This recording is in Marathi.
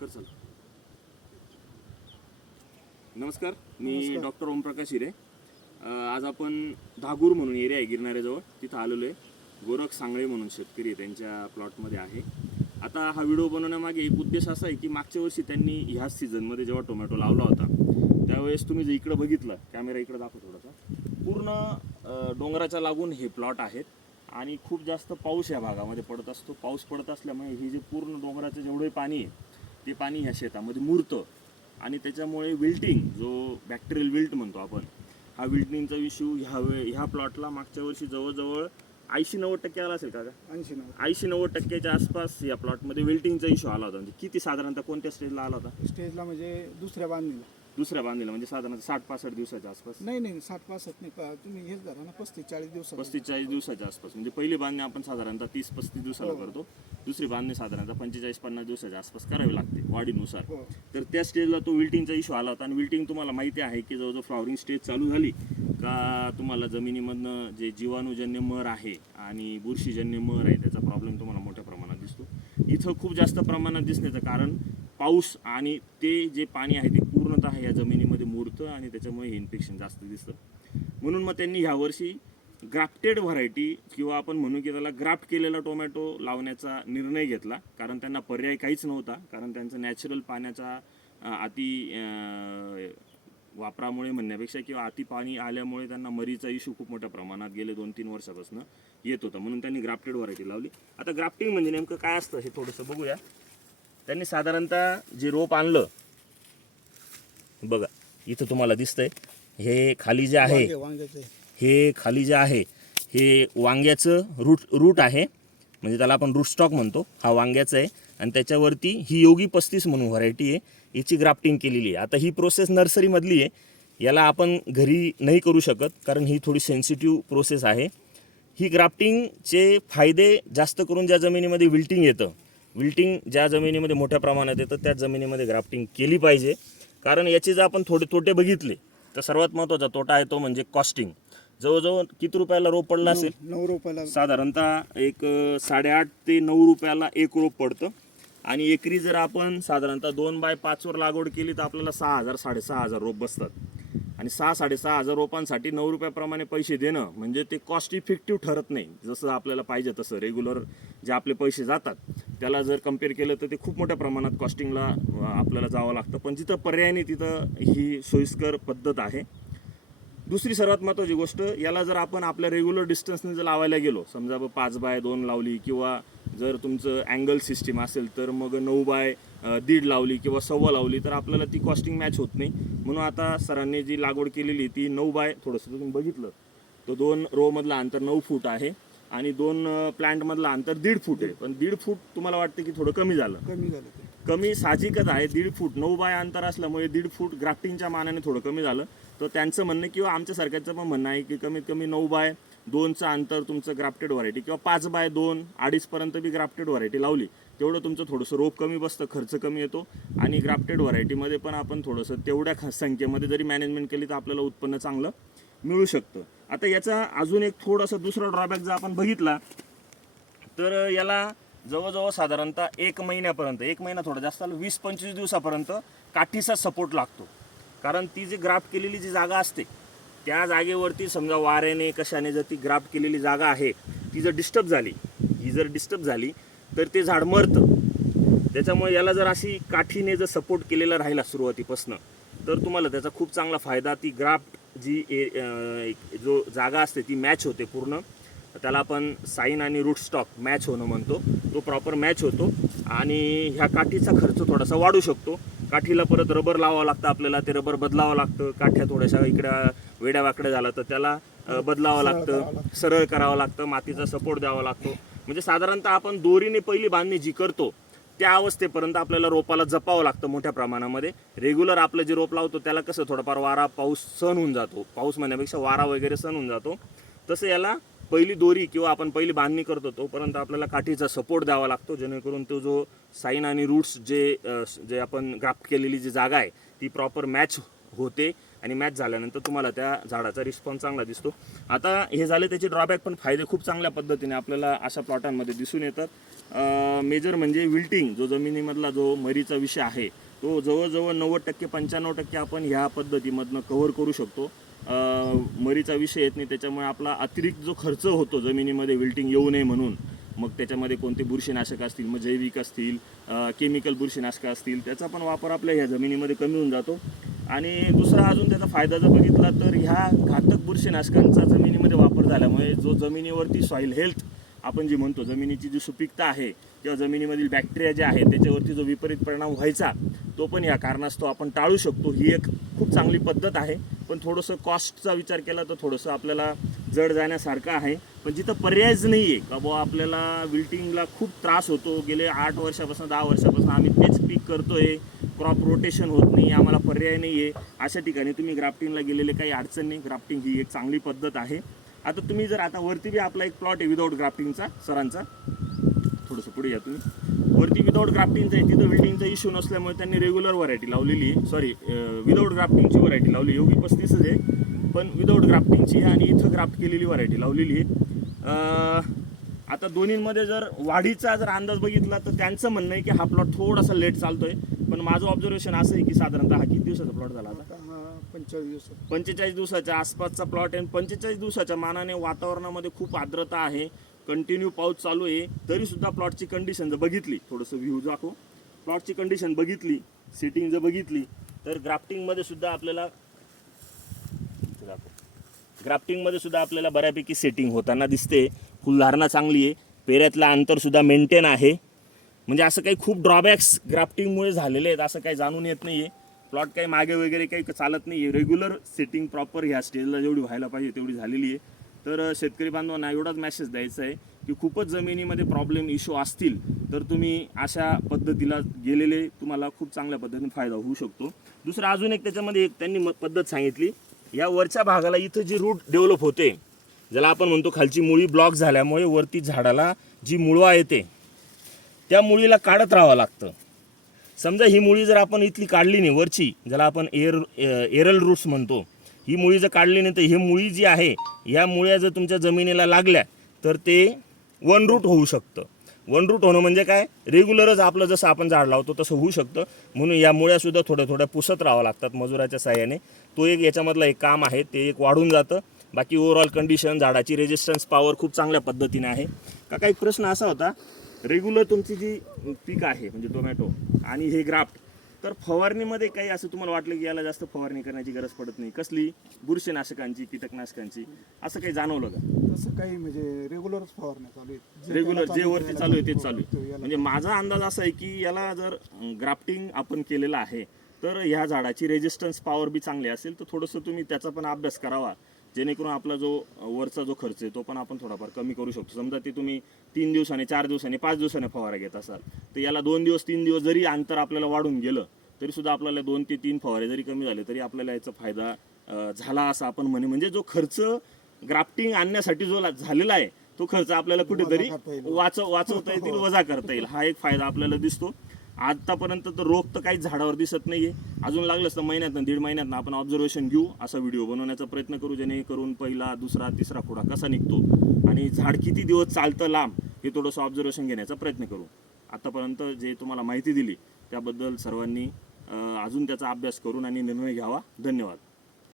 कर चल नमस्कार मी डॉक्टर ओमप्रकाश हिरे. अं, आज आपण धागूर म्हणून एरिया आहे गिरणाऱ्याजवळ तिथं आलेलो आहे. गोरख सांगळे म्हणून शेतकरी आहे, त्यांच्या प्लॉटमध्ये आहे. आता हा व्हिडिओ बनवण्यामागे एक उद्देश असा आहे की मागच्या वर्षी त्यांनी ह्याच सीझनमध्ये जेव्हा टोमॅटो लावला होता त्यावेळेस तुम्ही जर इकडं बघितलं कॅमेरा इकडं दाखव थोडासा. पूर्ण अं, डोंगराच्या लागून हे प्लॉट आहेत आणि खूप जास्त पाऊस या भागामध्ये पडत असतो. पाऊस पडत असल्यामुळे हे जे पूर्ण डोंगराचं जेवढे पाणी आहे ते पाणी ह्या शेतामध्ये मुरतं. आणि त्याच्यामुळे विल्टिंग जो बॅक्टेरियल विल्ट म्हणतो आपण हा विल्टिंगचा इश्यू ह्या वे ह्या प्लॉटला मागच्या वर्षी जवळजवळ ऐंशी नव्वद टक्के आला असेल का ऐंशी नव्वद. ऐंशी नव्वद टक्क्याच्या आसपास या प्लॉटमध्ये विल्टिंगचा इश्यू आला होता. म्हणजे किती साधारणतः कोणत्या स्टेजला आला होता? स्टेजला म्हणजे दुसऱ्या बांधणीला. दुसऱ्या बांधलेला म्हणजे साधारणतः साठ पासष्ट दिवसाच्या आसपास? नाही नाही साठ पासष्ट नाही तुम्ही हेच धरा ना पस्तीस चाळीस दिवसात पस्तीस चाळीस दिवसाच्या आसपास म्हणजे पहिली बांधणी आपण साधारणतः तीस पस्तीस दिवसाला हो. करतो. दुसरी बांधणी साधारणतः पंचेचाळीस पन्नास दिवसाच्या आसपास करावी लागते वाढीनुसार. हो. तर त्या स्टेजला तो विल्टिंगचा इश्यू आला होता आणि विल्टिंग तुम्हाला माहिती आहे की जवळजवळ फ्लॉवरिंग स्टेज चालू झाली. का तुम्हाला जमिनीमधनं जे जीवाणूजन्य मर आहे आणि बुरशीजन्य मर आहे त्याचा प्रॉब्लेम तुम्हाला मोठ्या प्रमाणात दिसतो. इथं खूप जास्त प्रमाणात दिसण्याचं कारण पाऊस आणि ते जे पाणी आहे ते पूर्णतः या जमिनीमध्ये मुरतं आणि त्याच्यामुळे हे इन्फेक्शन जास्त दिसतं. म्हणून मग त्यांनी ह्यावर्षी ग्राफ्टेड व्हरायटी किंवा आपण म्हणू की त्याला ग्राफ्ट केलेला टोमॅटो लावण्याचा निर्णय घेतला. कारण त्यांना पर्याय काहीच नव्हता. कारण त्यांचं नॅचरल पाण्याचा अति वापरामुळे म्हणण्यापेक्षा किंवा अति पाणी आल्यामुळे त्यांना मरीचा इश्यू खूप मोठ्या प्रमाणात गेले दोन तीन वर्षापासून येत होता. म्हणून त्यांनी ग्राफ्टेड व्हरायटी लावली. आता ग्राफ्टिंग म्हणजे नेमकं काय असतं हे थोडंसं बघूया. त्यांनी साधारणतः जे रोप आणलं बघा इथं तुम्हाला दिसतंय हे खाली जे आहे हे खाली जे आहे हे वांग्याचं रूट रूट आहे. म्हणजे त्याला आपण रूट स्टॉक म्हणतो. हा वांग्याचा आहे. आणि त्याच्यावरती ही योगी पस्तीस म्हणून व्हरायटी आहे. याची ग्राफ्टिंग केलेली आहे. आता ही प्रोसेस नर्सरीमधली आहे. याला आपण घरी नाही करू शकत कारण ही थोडी सेन्सिटिव्ह प्रोसेस आहे. ही ग्राफ्टिंगचे फायदे जास्त करून ज्या जमिनीमध्ये विल्टिंग येतं विल्टिंग ज्या जमिनीमध्ये मोठ्या प्रमाणात येतं त्या जमिनीमध्ये ग्राफ्टिंग केली पाहिजे. कारण याचे जर आपण थोडे तोटे बघितले तर सर्वात महत्त्वाचा तोटा आहे तो म्हणजे कॉस्टिंग जवळजवळ किती रुपयाला रोप पडला असेल? नऊ रुपयाला साधारणतः एक साडेआठ ते नऊ रुपयाला एक रोप पडतं. आणि एकरी जर आपण साधारणतः दोन बाय पाचवर लागवड केली तर आपल्याला सहा हजार साडेसहा हजार रोप बसतात. आणि सहा साडेसहा हजार रोपांसाठी नऊ रुपयाप्रमाणे पैसे देणं म्हणजे ते कॉस्ट इफेक्टिव्ह ठरत नाही. जसं आपल्याला पाहिजे तसं. रेग्युलर जे आपले पैसे जातात त्याला जर कंपेअर केलं तर ते खूप मोठ्या प्रमाणात कॉस्टिंगला आपल्याला जावं लागतं. पण जिथं पर्यायने तिथं ही सोयीस्कर पद्धत आहे. दुसरी सर्वात महत्त्वाची गोष्ट याला जर आपण आपल्या रेग्युलर डिस्टन्सने जर लावायला गेलो समजा पाच बाय दोन लावली किंवा जर तुमचं अँगल सिस्टीम असेल तर मग नऊ बाय दीड लावली किंवा सव्वा लावली तर आपल्याला ती कॉस्टिंग मॅच होत नाही. म्हणून आता सरांनी जी लागवड केलेली ती नऊ बाय थोडंसं तुम्ही बघितलं तो दोन रोमधला अंतर नऊ फूट आहे आणि दोन प्लॅन्टमधला अंतर दीड फूट आहे. पण दीड फूट तुम्हाला वाटतं की थोडं कमी झालं. कमी झालं कमी. साहजिकच आहे दीड फूट नऊ बाय अंतर असल्यामुळे दीड फूट ग्राफ्टिंगच्या मानाने थोडं कमी झालं. तर त्यांचं म्हणणं किंवा आमच्या सरकारचं पण म्हणणं आहे की कमीत कमी नऊ बाय दोनचं अंतर तुमचं ग्राफ्टेड व्हरायटी किंवा पाच बाय दोन अडीचपर्यंत बी ग्राफ्टेड व्हरायटी लावली. तेवढं तुमचं थोडंसं रोप कमी बसतं खर्च कमी येतो आणि ग्राफ्टेड व्हरायटीमध्ये पण आपण थोडंसं तेवढ्या ख- संख्येमध्ये जरी मॅनेजमेंट केली तर आपल्याला उत्पन्न चांगलं मिळू शकतं. आता याचा अजून एक थोडासा दुसरा ड्रॉबॅक जर आपण बघितला तर याला जवळजवळ साधारणतः एक महिन्यापर्यंत एक महिना थोडा जास्त वीस पंचवीस दिवसापर्यंत काठीचा सपोर्ट लागतो. कारण ती जी ग्राफ्ट केलेली जी जागा असते त्या जागेवरती समजा वाऱ्याने कशाने जर ती ग्राफ्ट केलेली जागा आहे ती जर डिस्टर्ब झाली ही जर डिस्टर्ब झाली तर ते झाड मरतं. त्याच्यामुळे याला जर अशी काठीने जर सपोर्ट केलेला राहिला सुरुवातीपासून तर तुम्हाला त्याचा खूप चांगला फायदा. ती ग्राफ्ट जी ए जो जागा असते ती मॅच होते पूर्ण. त्याला आपण साईन आणि रूट स्टॉक मॅच होणं म्हणतो. तो प्रॉपर मॅच होतो. आणि ह्या काठीचा खर्च थोडासा वाढू शकतो. काठीला परत रबर लावावं लागतं आपल्याला. ते रबर बदलावं लागतं. काठ्या थोड्याशा इकड्या वेड्या वाकड्या झालं तर त्याला बदलावं लागतं. सरळ करावं लागतं. मातीचा सपोर्ट द्यावा लागतो. म्हणजे साधारणतः आपण दोरीने पहिली बांधणी जी करतो त्या अवस्थेपर्यंत आपल्याला रोपाला जपावं लागतं मोठ्या प्रमाणामध्ये. रेग्युलर आपलं जे रोप लावतो त्याला कसं थोडाफार वारा पाऊस सण होऊन जातो. पाऊस म्हणण्यापेक्षा वारा वगैरे सण होऊन जातो. तसं याला पहिली दोरी किंवा आपण पहिली बांधणी करतो तोपर्यंत आपल्याला काठीचा सपोर्ट द्यावा लागतो. जेणेकरून तो जो साईन आणि रूट्स जे जे आपण ग्राफ्ट केलेली जी जागा आहे ती प्रॉपर मॅच होते. आणि मॅच झाल्यानंतर तुम्हाला त्या झाडाचा रिस्पॉन्स चांगला दिसतो. आता हे झाले त्याचे ड्रॉबॅक पण फायदे खूप चांगल्या पद्धतीने आपल्याला अशा प्लॉटांमध्ये दिसून येतात. मेजर म्हणजे विल्टिंग जो जमिनीमधला जो मरीचा विषय आहे तो जवळजवळ नव्वद टक्के पंच्याण्णव टक्के आपण ह्या पद्धतीमधनं कव्हर करू शकतो. मरीचा विषय येत नाही त्याच्यामुळे आपला अतिरिक्त जो खर्च होतो जमिनीमध्ये विल्टिंग येऊ नये म्हणून मग त्याच्यामध्ये कोणते बुरशीनाशक असतील मग जैविक असतील केमिकल बुरशीनाशकं असतील त्याचा पण वापर आपल्या ह्या जमिनीमध्ये कमी होऊन जातो. आणि दुसरा अजून त्याचा फायदा जर बघितला तर ह्या घातक बुरशीनाशकांचा जमिनीमध्ये वापर झाल्यामुळे जो जमिनीवरती सॉईल हेल्थ आपण जी म्हणतो जमिनीची जी सुपीकता आहे किंवा जमिनीमधील बॅक्टेरिया जे आहे त्याच्यावरती जो विपरीत परिणाम व्हायचा तो पण या कारणास्तव आपण टाळू शकतो. ही एक खूप चांगली पद्धत आहे. पण थोडंसं कॉस्टचा विचार केला तर थोडंसं आपल्याला जड जाण्यासारखं आहे. पण जिथं पर्यायच नाही आहे का बुवा आपल्याला विल्टिंगला खूप त्रास होतो. गेले आठ वर्षापासून दहा वर्षापासून आम्ही तेच पीक करतो आहे क्रॉप रोटेशन होत नाही आम्हाला पर्याय नाही आहे अशा ठिकाणी तुम्ही ग्राफ्टिंगला गेलेले काही अडचण नाही. ग्राफ्टिंग ही एक चांगली पद्धत आहे. आता तुम्ही जर आता वरती बी आपला एक प्लॉट आहे विदाऊट ग्राफ्टिंगचा सरांचा. थोडंसं पुढे या तुम्ही. वरती विदाऊट ग्राफ्टिंगचं आहे तिथं विल्डिंगचा इश्यू नसल्यामुळे त्यांनी रेग्युलर व्हरायटी लावलेली आहे. सॉरी विदाऊट ग्राफ्टिंगची व्हरायटी लावली योगी पस्तीसच आहे. पण विदाऊट ग्राफ्टिंगची आहे आणि इथं ग्राफ्ट केलेली व्हरायटी लावलेली आहे. आता दोन्हींमध्ये जर वाढीचा जर अंदाज बघितला तर त्यांचं म्हणणं आहे की हा प्लॉट थोडासा लेट चालतो आहे पण माझं ऑब्झर्वेशन असं आहे की साधारणतः हा किती दिवसाचा प्लॉट झाला आता? पंचेचाळीस दिवसात पंचेचाळीस दिवसाच्या आसपासचा प्लॉट आहे पंचेचाळीस दिवसाच्या मानाने वातावरणामध्ये खूप आर्द्रता आहे कंटिन्यू पाऊस चालू आहे तरी सुद्धा प्लॉटची कंडिशन जर बघितली थोडंसं व्ह्यू दाखव. प्लॉटची कंडिशन बघितली सिटिंग जर बघितली तर ग्राफ्टिंगमध्ये सुद्धा आपल्याला ग्राफ्टिंगमध्ये सुद्धा आपल्याला बऱ्यापैकी सेटिंग होताना दिसते. फुलधारणा चांगली आहे. पेऱ्यातलं अंतर सुद्धा मेंटेन आहे. म्हणजे असं काही खूप ड्रॉबॅक्स ग्राफ्टिंगमुळे झालेले आहेत असं काही जाणून येत नाही आहे प्लॉट काही मागे वगैरे काही चालत नाही आहे रेग्युलर सेटिंग प्रॉपर ह्या स्टेजला जेवढी व्हायला पाहिजे तेवढी झालेली आहे. तर शेतकरी बांधवांना एवढाच मेसेज द्यायचा आहे की खूपच जमिनीमध्ये प्रॉब्लेम इश्यू असतील तर तुम्ही अशा पद्धतीला गेलेले तुम्हाला खूप चांगल्या पद्धतीने फायदा होऊ शकतो. दुसरं अजून एक त्याच्यामध्ये एक त्यांनी पद्धत सांगितली. या वरच्या भागाला इथं जी रूट डेव्हलप होते ज्याला आपण म्हणतो खालची मुळी ब्लॉक झाल्यामुळे वरती झाडाला जी मुळवा येते त्या मुळीला काढत राहावं लागतं. समजा ही मुळी जर आपण इथली काढली नाही वरची ज्याला आपण एअर एरल रूट्स म्हणतो ही मुळी जर काढली नाही तर ही मुळी जी आहे या मुळ्या जर तुमच्या जमिनीला लागल्या तर ते वन रूट होऊ शकतं. वन रूट होणं म्हणजे काय? रेग्युलरच आपलं जसं आपण झाड लावतो तसं होऊ शकतं. म्हणून या मुळ्यासुद्धा थोड्या थोड्या पुसत राहावं लागतात मजुराच्या साह्याने. तो एक याच्यामधलं एक काम आहे ते एक वाढून जातं. बाकी ओव्हरऑल कंडिशन झाडाची रेजिस्टन्स पॉवर खूप चांगल्या पद्धतीने आहे. का काही प्रश्न असा होता रेग्युलर तुमची जी पीक आहे म्हणजे टोमॅटो आणि हे ग्राफ्ट तर फवारणीमध्ये काही असं तुम्हाला वाटलं की याला जास्त फवारणी करण्याची गरज पडत नाही? कसली? बुरशीनाशकांची कीटकनाशकांची असं काही जाणवलं का? तसं काही म्हणजे रेग्युलरच फवारण्या चालू आहेत जे रेग्युलर जे वरती आहे, चालू आहे तेच चालू आहे. म्हणजे माझा अंदाज असा आहे की याला जर ग्राफ्टिंग आपण केलेलं आहे तर ह्या झाडाची रेजिस्टन्स पॉवर बी चांगली असेल तर थोडंसं तुम्ही त्याचा पण अभ्यास करावा. जेणेकरून आपला जो वरचा जो खर्च आहे तो पण आपण थोडाफार कमी करू शकतो. समजा ते तुम्ही तीन दिवसाने चार दिवसाने पाच दिवसाने फवारा घेत असाल तर याला दोन दिवस तीन दिवस जरी अंतर आपल्याला वाढून गेलं तरी सुद्धा आपल्याला दोन ते तीन फवारे जरी कमी झाले तरी आपल्याला याचा फायदा झाला असं आपण म्हणे. म्हणजे जो खर्च ग्राफ्टिंग आणण्यासाठी जो झालेला आहे तो खर्च आपल्याला कुठेतरी येईल. वाचव वाचवता येतील वजा करता येईल. हा एक फायदा आपल्याला दिसतो. आतापर्यंत तर रोग तर काहीच झाडावर दिसत नाही आहे अजून लागलंच तर महिन्यातनं दीड महिन्यातनं आपण ऑब्झर्वेशन घेऊ असा व्हिडिओ बनवण्याचा प्रयत्न करू जेणेकरून पहिला दुसरा तिसरा खोडा कसा निघतो आणि झाड किती दिवस चालतं लांब हे थोडंसं ऑब्झर्वेशन घेण्याचा प्रयत्न करू. आतापर्यंत जे तुम्हाला माहिती दिली त्याबद्दल सर्वांनी अजून त्याचा अभ्यास करून आणि निर्णय घ्यावा. धन्यवाद.